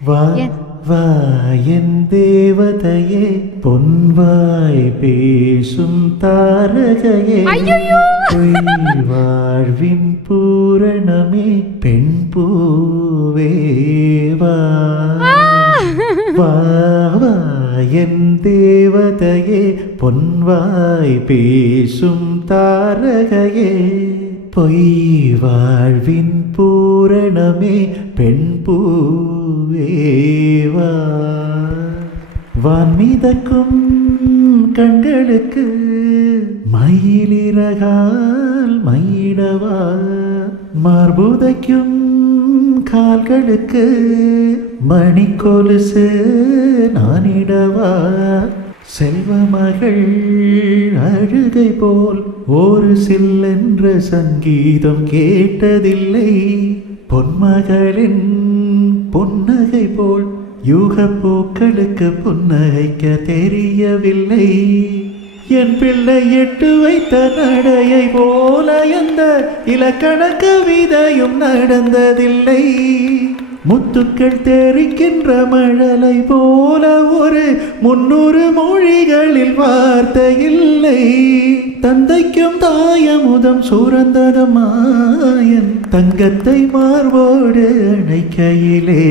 வா என் வா என் தேவதையே பொன்வாய் பேசும் தாரகையே ஐயையோ! பொய் வாழ்வின் பூரணமே பெண் பூவே வா வா வா என் தேவதையே பொன்வாய் பேசும் தாரகையே பொய் வாழ்வின் பூரணமே பெண் பூவேவா வான்மிதக்கும் கண்களுக்கு மயிலிறகால் மயிடவா மார்புதைக்கும் கால்களுக்கு மணிக்கொலுசு நானிடவா செல்வமகள் அழுகை போல் ஒரு சில்லென்ற சங்கீதம் கேட்டதில்லை பொன்மகளின் பொன்னகை போல் யூகப்பூக்களுக்கு புன்னகைக்க தெரியவில்லை என் பிள்ளை எட்டு வைத்த நடையை போல எந்த இலக்கண கவிதையும் நடந்ததில்லை முத்துக்கள் தெரிக்கின்ற மழலை போல ஒரு 300 மொழிகளில் வார்த்தை இல்லை தந்தைக்கும் தாயமுதம் சுரந்ததமாயன் தங்கத்தை மார்போடு அணைக்கையிலே